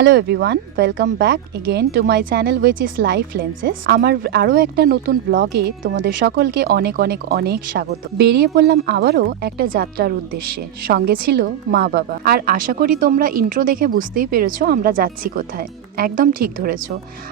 Hello everyone welcome back again to my channel which is Life Lenses আমার আরও একটা নতুন ব্লগে তোমাদের সকলকে অনেক অনেক অনেক স্বাগত। বেরিয়ে পড়লাম আবারও একটা যাত্রার উদ্দেশ্যে। সঙ্গে ছিল মা বাবা আর আশা করি তোমরা ইন্ট্রো দেখে বুঝতেই পেরেছ আমরা যাচ্ছি কোথায়। একদম ঠিক ধরেছ।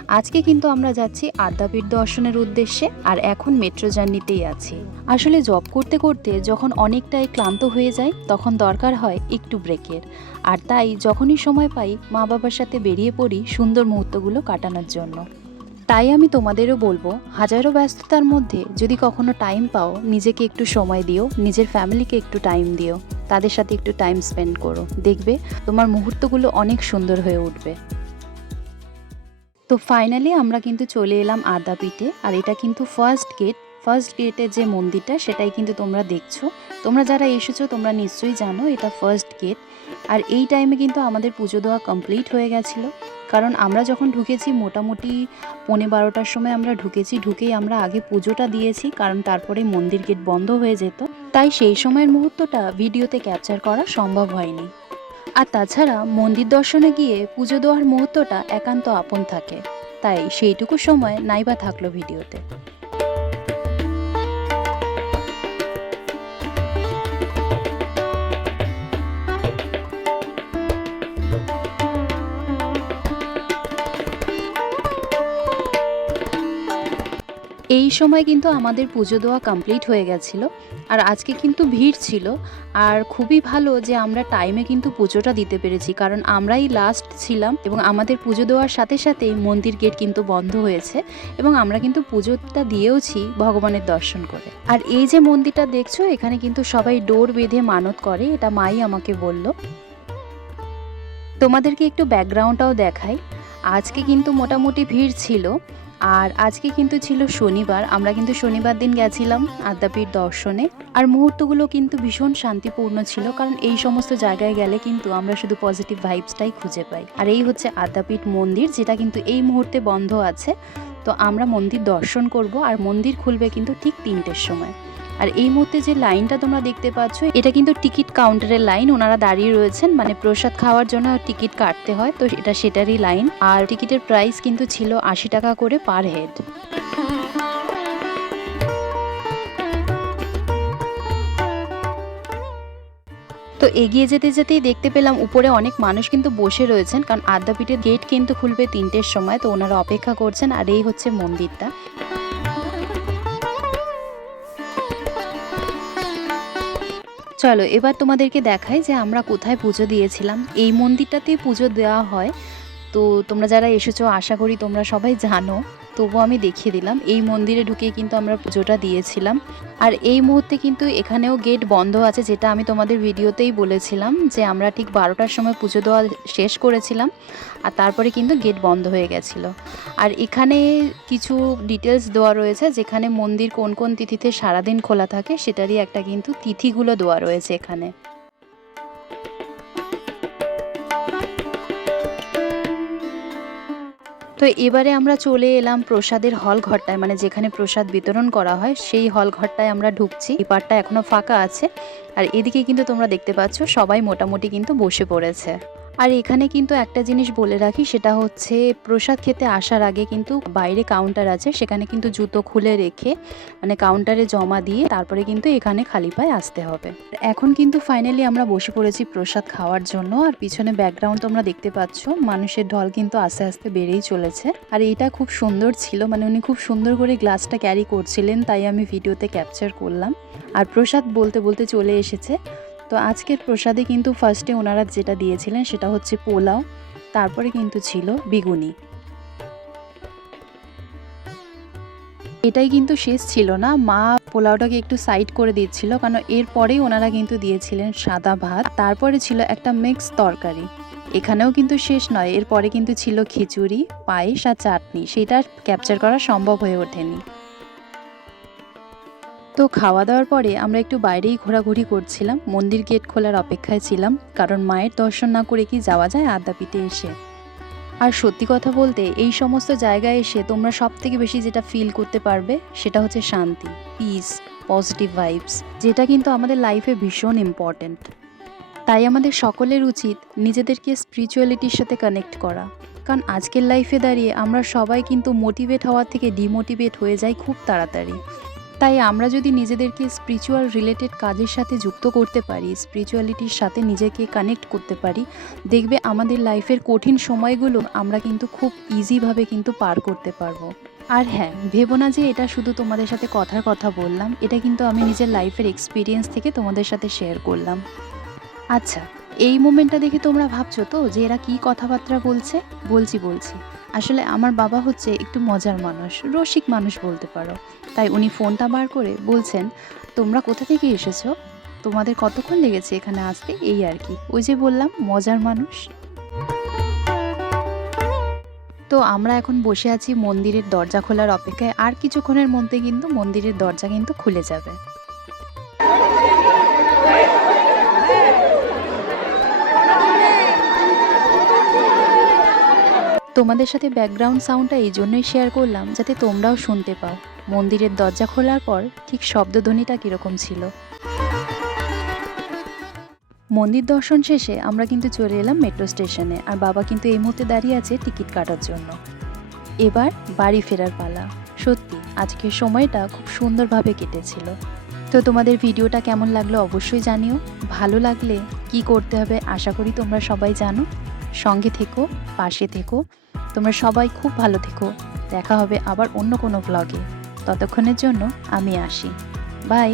আজকে কিন্তু আমরা যাচ্ছি আদ্যাপীঠ দর্শনের উদ্দেশ্যে আর এখন মেট্রো জার্নিতেই আছি। আসলে জব করতে করতে যখন অনেকটাই ক্লান্ত হয়ে যায় তখন দরকার হয় একটু ব্রেকের আর তাই যখনই সময় পাই মা বাবার সাথে বেরিয়ে পড়ি সুন্দর মুহূর্তগুলো কাটানোর জন্য। তাই আমি তোমাদেরও বলব, হাজারো ব্যস্ততার মধ্যে যদি কখনো টাইম পাও, নিজেকে একটু সময় দিও, নিজের ফ্যামিলিকে একটু টাইম দিও, তাদের সাথে একটু টাইম স্পেন্ড করো। দেখবে তোমার মুহূর্তগুলো অনেক সুন্দর হয়ে উঠবে। তো ফাইনালি আমরা কিন্তু চলে এলাম আদ্যাপীঠে আর এটা কিন্তু ফার্স্ট গেট ফার্স্ট গেটের যে মন্দিরটা সেটাই কিন্তু তোমরা দেখছ। তোমরা যারা এসেছ তোমরা নিশ্চয়ই জানো এটা ফার্স্ট গেট আর এই টাইমে কিন্তু আমাদের পুজো দেওয়া কমপ্লিট হয়ে গেছিল। কারণ আমরা যখন ঢুকেছি মোটামুটি পৌনে বারোটার সময় আমরা ঢুকেছি, ঢুকেই আমরা আগে পুজোটা দিয়েছি, কারণ তারপরে মন্দির গেট বন্ধ হয়ে যেত। তাই সেই সময়ের মুহূর্তটা ভিডিওতে ক্যাপচার করা সম্ভব হয়নি। আর তাছাড়া মন্দির দর্শনে গিয়ে পুজো দেওয়ার মুহূর্তটা একান্ত আপন থাকে। তাই সেইটুকু সময় নাইবা থাকল ভিডিওতে। এই সময় কিন্তু আমাদের পুজো দেওয়া কমপ্লিট হয়ে গেছিল। আর আজকে কিন্তু ভিড় ছিল। আর খুবই ভালো যে আমরা টাইমে কিন্তু পুজোটা দিতে পেরেছি। কারণ আমরাই লাস্ট ছিলাম এবং আমাদের পুজো দেওয়ার সাথে সাথেই মন্দির গেট কিন্তু বন্ধ হয়েছে এবং আমরা কিন্তু পুজোটা দিয়েওছি ভগবানের দর্শন করে। আর এই যে মন্দিরটা দেখছ, এখানে কিন্তু সবাই ডোর বেঁধে মানত করে। এটা মাই আমাকে বলল। তোমাদেরকে একটু ব্যাকগ্রাউন্ডটাও দেখাই। আজকে কিন্তু মোটামুটি ভিড় ছিল। আর আজকে কিন্তু ছিল শনিবার, আমরা কিন্তু শনিবার দিন গেছিলাম আদ্যাপীঠ দর্শনে। আর মুহূর্তগুলো কিন্তু ভীষণ শান্তিপূর্ণ ছিল, কারণ এই সমস্ত জায়গায় গেলে কিন্তু আমরা শুধু পজিটিভ ভাইবসটাই খুঁজে পাই। আর এই হচ্ছে আদ্যাপীঠ মন্দির, যেটা কিন্তু এই মুহূর্তে বন্ধ আছে। তো আমরা মন্দির দর্শন করব, আর মন্দির খুলবে কিন্তু ঠিক তিনটের সময়। আর এই মুহূর্তে যে লাইনটা তোমরা দেখতে পাচ্ছ, এটা কিন্তু টিকিট কাউন্টারের লাইন। ওনারা দাঁড়িয়ে রয়েছেন মানে প্রসাদ খাওয়ার জন্য টিকিট কাটতে হয়, তো এটা সেটারই লাইন। আর টিকিটের প্রাইস কিন্তু ছিল আশি টাকা করে পার হেড। তো এগিয়ে যেতে যেতেই দেখতে পেলাম, উপরে অনেক মানুষ কিন্তু বসে রয়েছেন, কারণ আদ্যাপীঠের গেট কিন্তু খুলবে তিনটের সময়, তো ওনারা অপেক্ষা করছেন, আর এই হচ্ছে মন্দিরটা। চলো, এবার তোমাদেরকে দেখাই যে আমরা কোথায় পুজো দিয়েছিলাম। এই মন্দিরটাতে পুজো দেওয়া হয়। তো তোমরা যারা এসেছ, আশা করি তোমরা সবাই জানো। তবুও আমি দেখিয়ে দিলাম। এই মন্দিরে ঢুকে কিন্তু আমরা পুজোটা দিয়েছিলাম। আর এই মুহূর্তে কিন্তু এখানেও গেট বন্ধ আছে, যেটা আমি তোমাদের ভিডিওতেই বলেছিলাম যে আমরা ঠিক বারোটার সময় পুজো দেওয়া শেষ করেছিলাম আর তারপরে কিন্তু গেট বন্ধ হয়ে গেছিল। আর এখানে কিছু ডিটেলস দেওয়া রয়েছে, যেখানে মন্দির কোন কোন তিথিতে সারাদিন খোলা থাকে সেটারই একটা কিন্তু তিথিগুলো দেওয়া রয়েছে এখানে। তো এবারে আমরা চলে এলাম প্রসাদের হল ঘরটায় মানে যেখানে প্রসাদ বিতরণ করা হয়, সেই হল ঘরটায় আমরা ঢুকছি। এই পার্টটা এখনও ফাঁকা আছে। আর এদিকে কিন্তু তোমরা দেখতে পাচ্ছ, সবাই মোটামুটি কিন্তু বসে পড়েছে। আর এখানে কিন্তু একটা জিনিস বলে রাখি, সেটা হচ্ছে প্রসাদ খেতে আসার আগে কিন্তু বাইরে কাউন্টার আছে, সেখানে কিন্তু জুতো খুলে রেখে মানে কাউন্টারে জমা দিয়ে তারপরে কিন্তু এখানে খালি পায়ে আসতে হবে। এখন কিন্তু ফাইনালি আমরা বসে পড়েছি প্রসাদ খাওয়ার জন্য, আর পিছনে ব্যাকগ্রাউন্ড তোমরা দেখতে পাচ্ছ, মানুষের ঢল কিন্তু আস্তে আস্তে বেড়েই চলেছে। আর এটা খুব সুন্দর ছিল মানে উনি খুব সুন্দর করে গ্লাসটা ক্যারি করছিলেন, তাই আমি ভিডিওতে ক্যাপচার করলাম। আর প্রসাদ বলতে বলতে চলে এসেছে তো আজকের প্রসাদে কিন্তু ফার্স্টে ওনারা যেটা দিয়েছিলেন সেটা হচ্ছে পোলাও, তারপরে কিন্তু ছিল বেগুনি। এটাই কিন্তু শেষ ছিল না। মা পোলাওটাকে একটু সাইড করে দিচ্ছিল, কারণ এরপরেই ওনারা কিন্তু দিয়েছিলেন সাদা ভাত। তারপরে ছিল একটা মিক্স তরকারি। এখানেও কিন্তু শেষ নয়, এরপরে কিন্তু ছিল খিচুড়ি, পায়েস আর চাটনি। সেটা ক্যাপচার করা সম্ভব হয়ে ওঠেনি। তো খাওয়া দাওয়ার পরে আমরা একটু বাইরেই ঘোরাঘুরি করছিলাম। মন্দির গেট খোলার অপেক্ষায় ছিলাম, কারণ মায়ের দর্শন না করে কি যাওয়া যায় আদ্যাপীঠে এসে। আর সত্যি কথা বলতে, এই সমস্ত জায়গায় এসে তোমরা সব থেকে বেশি যেটা ফিল করতে পারবে, সেটা হচ্ছে শান্তি পিস পজিটিভ ভাইবস যেটা কিন্তু আমাদের লাইফে ভীষণ ইম্পর্ট্যান্ট তাই আমাদের সকলের উচিত নিজেদেরকে স্পিরিচুয়ালিটির সাথে কানেক্ট করা। কারণ আজকের লাইফে দাঁড়িয়ে আমরা সবাই কিন্তু মোটিভেট হওয়ার থেকে ডিমোটিভেট হয়ে যাই খুব তাড়াতাড়ি। তাই আমরা যদি নিজেদেরকে স্পিরিচুয়াল রিলেটেড কাজের সাথে যুক্ত করতে পারি স্পিরিচুয়ালিটির সাথে নিজেকে কানেক্ট করতে পারি, দেখবে আমাদের লাইফের কঠিন সময়গুলো আমরা কিন্তু খুব ইজিভাবে কিন্তু পার করতে পারব। আর হ্যাঁ ভেবো না যে এটা শুধু তোমাদের সাথে কথার কথা বললাম, এটা কিন্তু আমি নিজের লাইফের এক্সপিরিয়েন্স থেকে তোমাদের সাথে শেয়ার করলাম। আচ্ছা এই মোমেন্টটা দেখে তোমরা ভাবছ তো যে এরা কি কথাবার্তা বলছে? বলছি বলছি। আসলে আমার বাবা হচ্ছে একটু মজার মানুষ, রসিক মানুষ বলতে পারো। তাই উনি ফোনটা বার করে বলছেন, তোমরা কোথা থেকে এসেছ? তোমাদের কতক্ষণ লেগেছে এখানে আসতে? এই আর কি। ওই যে বললাম, মজার মানুষ। তো আমরা এখন বসে আছি মন্দিরের দরজা খোলার অপেক্ষায়। আর কিছুক্ষণের মধ্যে কিন্তু মন্দিরের দরজা কিন্তু খুলে যাবে। তোমাদের সাথে ব্যাকগ্রাউন্ড সাউন্ডটা এই জন্যই শেয়ার করলাম যাতে তোমরাও শুনতে পাও। মন্দিরের দরজা খোলার পর ঠিক শব্দধ্বনিটা কীরকম ছিল। মন্দির দর্শন শেষে আমরা কিন্তু চলে এলাম মেট্রো স্টেশনে আর বাবা কিন্তু এই মুহূর্তে দাঁড়িয়ে আছে টিকিট কাটার জন্য। এবার বাড়ি ফেরার পালা। সত্যি, আজকের সময়টা খুব সুন্দরভাবে কেটেছিল। তো তোমাদের ভিডিওটা কেমন লাগল অবশ্যই জানিও। ভালো লাগলে কি করতে হবে আশা করি তোমরা সবাই জানো। সঙ্গে থেকো, পাশে থেকো। তোমরা সবাই খুব ভালো থেকো। দেখা হবে আবার অন্য কোনো ব্লগে ততক্ষণের জন্য আমি আসি। বাই